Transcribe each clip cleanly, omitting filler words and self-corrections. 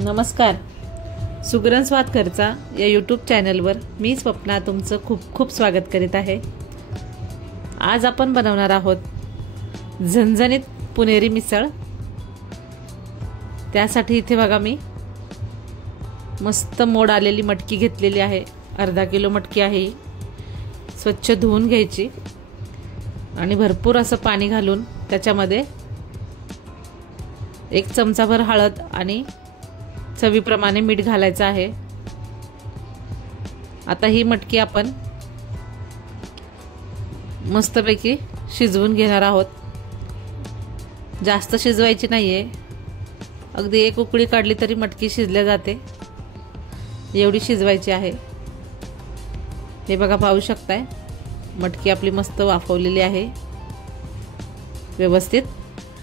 नमस्कार. सुगरण स्वादघरचा या यूट्यूब चॅनलवर मी स्वप्ना तुमचं खूप खूप स्वागत करीत आहे. आज आपण बनवणार आहोत झणझणीत पुणेरी मिसळ. त्यासाठी इथे बघा मी मस्त मोड आलेली मटकी घेतलेली आहे. अर्धा किलो मटकी आहे. स्वच्छ धुवून घ्यायची आणि भरपूर असं पाणी घालून त्याच्यामध्ये 1 चमचाभर हळद आणि चवीप्रमाणे मीठ घालायचं आहे. आता ही मटकी आपण मस्तपैकी शिजवून घेणार आहोत. जास्त शिजवायची नाहीये. अगदी 1 उकळी काढली तरी मटकी शिजल्या जाते, एवढी शिजवायची आहे. हे बघा, पाहू शकताय मटकी आपली मस्त वाफवलेली आहे व्यवस्थित.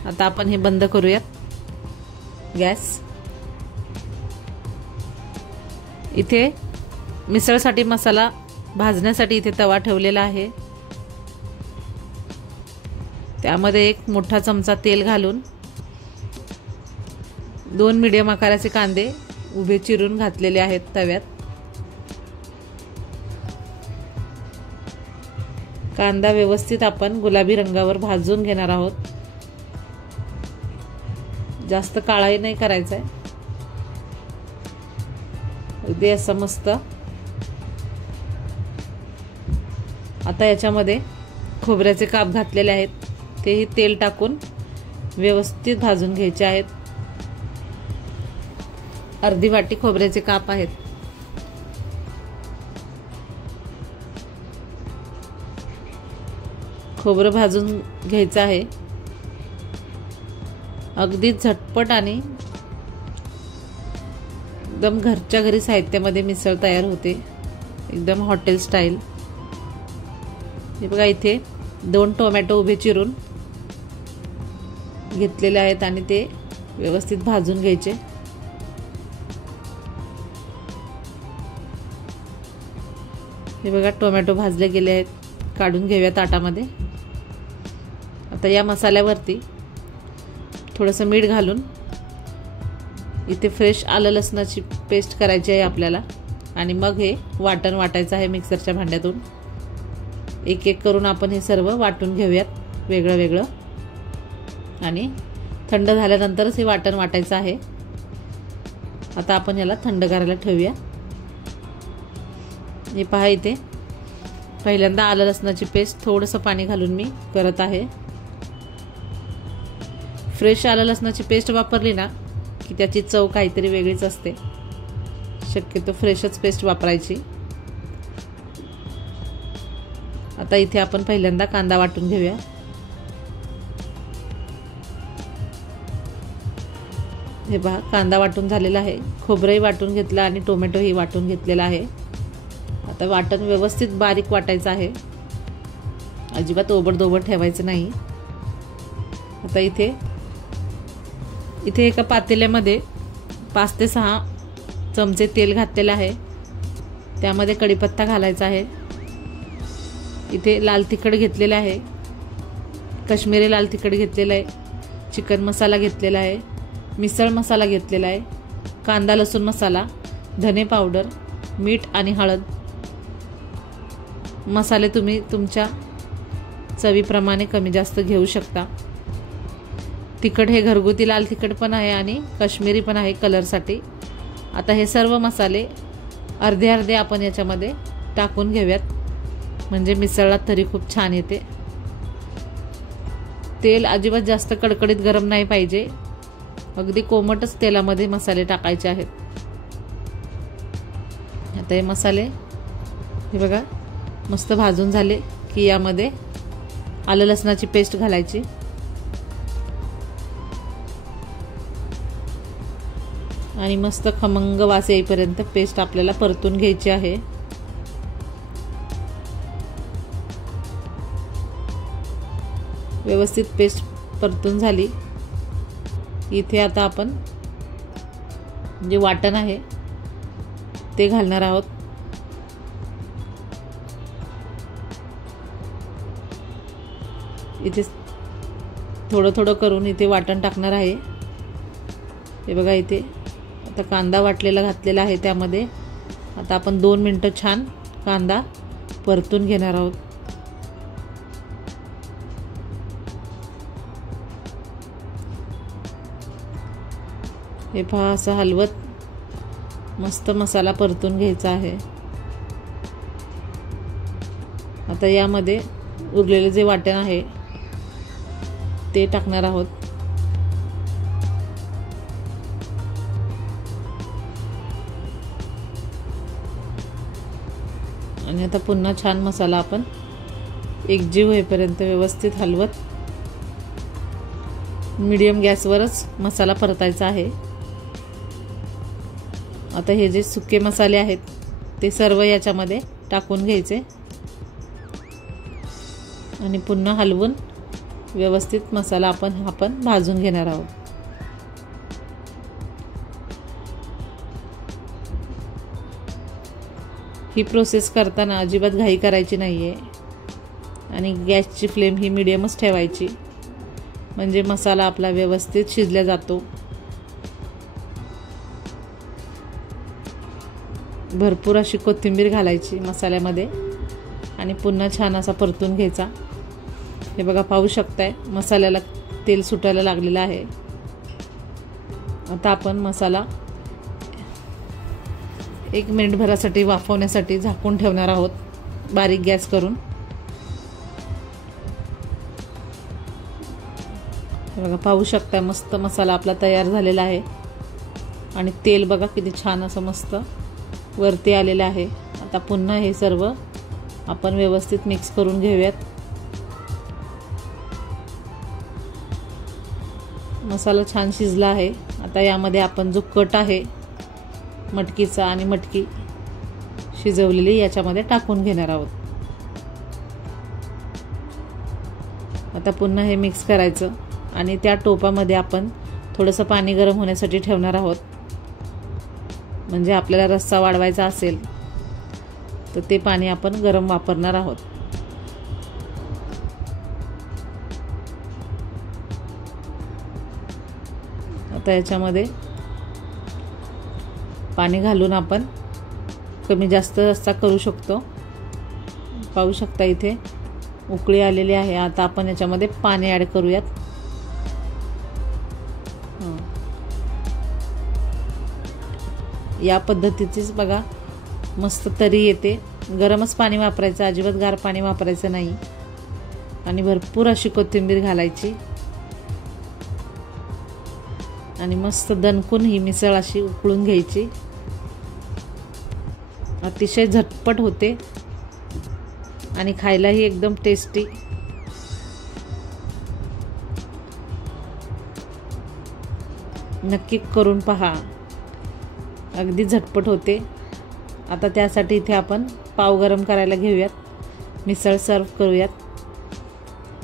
आता आपण हे बंद करूयात गॅस. इथे मिसळसाठी मसाला भाजण्यासाठी इथे तवा ठेवलेला आहे. त्यामध्ये 1 मोठा चमचा तेल घालून 2 मीडियम आकाराचे कांदे उभे चिरून घातलेले आहेत तव्यात. कांदा व्यवस्थित आपण गुलाबी रंगावर भाजून घेणार आहोत. जास्त काळाही नाही करायचा आहे, अगदी असं मस्त. आता याच्यामध्ये खोबऱ्याचे काप घातलेले आहेत, तेही तेल टाकून व्यवस्थित भाजून घ्यायचे आहेत. अर्धी वाटी खोबऱ्याचे काप आहेत. खोबरं भाजून घ्यायचं आहे. अगदी झटपट आणि एकदम घरच्या घरी साहित्यामध्ये मिसळ तयार होते, एकदम हॉटेल स्टाईल. हे बघा, इथे 2 टोमॅटो उभे चिरून घेतलेले आहेत आणि ते व्यवस्थित भाजून घ्यायचे. हे बघा, टोमॅटो भाजले गेले आहेत. काढून घेऊया ताटामध्ये. आता या मसाल्यावरती थोडंसं मीठ घालून इथे फ्रेश आलं लसणाची पेस्ट करायची आहे आपल्याला. आणि मग हे वाटण वाटायचं आहे मिक्सरच्या भांड्यातून. एक एक करून आपण हे सर्व वाटून घेऊयात वेगळं वेगळं. आणि थंड झाल्यानंतरच हे वाटण वाटायचं आहे. आता आपण याला थंड करायला ठेवूया. हे पहा, इथे पहिल्यांदा आलं लसणाची पेस्ट थोडंसं पाणी घालून मी करत आहे. फ्रेश आलं लसणाची पेस्ट वापरली ना की त्याची चव काहीतरी वेगळीच असते. शक्यतो फ्रेशच पेस्ट वापरायची. आता इथे आपण पहिल्यांदा कांदा वाटून घेऊया. हे पहा, कांदा वाटून झालेला आहे. खोबरंही वाटून घेतलं आणि टोमॅटोही वाटून घेतलेला आहे. आता वाटण व्यवस्थित बारीक वाटायचं आहे, अजिबात ओबडधोबड ठेवायचं नाही. आता इथे एका पातेल्यामध्ये 5 ते 6 चमचे तेल घातलेले आहे. त्यामध्ये कढीपत्ता घालायचा आहे. इथे लाल तिखट घेतलेलं आहे, काश्मीरी लाल तिखट घेतलेलं आहे, चिकन मसाला घेतलेला आहे, मिसळ मसाला घेतलेला आहे, कांदा लसूण मसाला, धने पावडर, मीठ आणि हळद. मसाले तुम्ही तुमच्या चवीप्रमाणे कमी जास्त घेऊ शकता. तिखट हे घरगुती लाल तिखट पण आहे आणि काश्मीरी पण आहे कलरसाठी. आता हे सर्व मसाले अर्धे अर्धे आपण याच्यामध्ये टाकून घेऊयात, म्हणजे मिसळला तरी खूप छान येते. तेल अजिबात जास्त कडकडीत गरम नाही पाहिजे, अगदी कोमटच तेलामध्ये मसाले टाकायचे आहेत. आता हे मसाले हे बघा मस्त भाजून झाले की यामध्ये आलं लसणाची पेस्ट घालायची. आणि मस्त खमंग वास येईपर्यंत पेस्ट आपल्याला परतून घ्यायची आहे. व्यवस्थित पेस्ट परतून झाली. इथे आता आपण जे वाटण आहे ते घालणार आहोत. इथे थोडं थोडं करून इथे वाटण टाकणार आहे. हे बघा, इथे आता कांदा वाटलेला घातलेला आहे त्यामध्ये. आता आपण 2 मिनिटं छान कांदा परतून घेणार आहोत. हे पहा, असं हलवत मस्त मसाला परतून घ्यायचा आहे. आता यामध्ये उरलेले जे वाटण आहे ते टाकणार आहोत. आणि आता पुन्हा छान मसाला आपण एकजीव होईपर्यंत व्यवस्थित हलवत मीडियम गॅसवरच मसाला परतायचा आहे. आता हे जे सुके मसाले आहेत ते सर्व याच्यामध्ये टाकून घ्यायचे आणि पुन्हा हलवून व्यवस्थित मसाला आपण भाजून घेणार आहोत. ही प्रोसेस करताना अजिबात घाई करायची नाही आहे आणि गॅसची फ्लेम ही मीडियमच ठेवायची, म्हणजे मसाला आपला व्यवस्थित शिजला जातो. भरपूर अशी कोथिंबीर घालायची मसाल्यामध्ये आणि पुन्हा छान असा परतून घ्यायचा. हे बघा, पाहू शकताय मसाल्याला तेल सुटायला लागलेलं आहे. आता आपण मसाला 1 मिनिटभरासाठी वाफवण्यासाठी झाकून ठेवणार आहोत बारीक गॅस करून. बघा, पाहू शकता मस्त मसाला आपला तयार झालेला आहे आणि तेल बघा किती छान असं मस्त वरती आलेलं आहे. आता पुन्हा हे सर्व आपण व्यवस्थित मिक्स करून घेऊयात. मसाला छान शिजला आहे. आता यामध्ये आपण जो कट आहे मटकीचा आणि मटकी शिजवलेली याच्यामध्ये टाकून घेणार आहोत. आता पुन्हा हे मिक्स करायचं आणि त्या टोपामध्ये आपण थोडंसं पाणी गरम होण्यासाठी ठेवणार आहोत. म्हणजे आपल्याला रस्सा वाढवायचा असेल तर ते पाणी आपण गरम वापरणार आहोत. आता याच्यामध्ये पाणी घालून आपण कमी जास्त रस्सा करू शकतो. पाहू शकता इथे उकळी आलेली आहे. आता आपण याच्यामध्ये पाणी ॲड करूयात. या पद्धतीचीच बघा मस्त तरी येते. गरमच पाणी वापरायचं, अजिबात गार पाणी वापरायचं नाही. आणि भरपूर अशी कोथिंबीर घालायची आणि मस्त दणकून ही मिसळ अशी उकळून घ्यायची. अतिशय झटपट होते आणि खायलाही एकदम टेस्टी. नक्की करून पहा, अगदी झटपट होते. आता त्यासाठी इथे आपण पाव गरम करायला घेऊयात. मिसळ सर्व करूयात.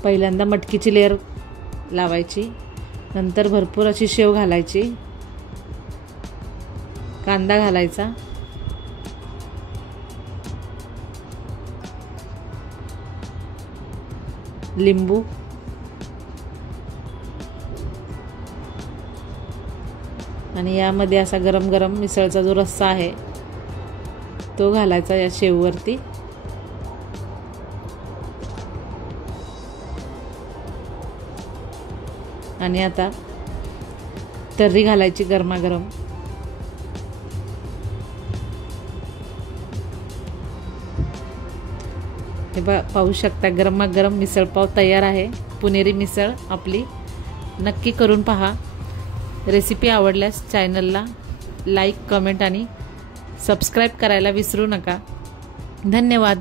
पहिल्यांदा मटकीची लेअर लावायची, नंतर भरपूर अशी शेव घालायची, कांदा घालायचा, लिंबू, आणि यामध्ये असा गरम गरम मिसळचा जो रस्सा आहे तो घालायचा या शेववरती. आणि आता तर्री घालायची गरमागरम. हे पाहू शकता गरमागरम मिसळपाव तयार आहे. पुणेरी मिसळ आपली. नक्की करून पहा. रेसिपी आवडल्यास चॅनलला लाईक, कमेंट आणि सबस्क्राईब करायला विसरू नका. धन्यवाद.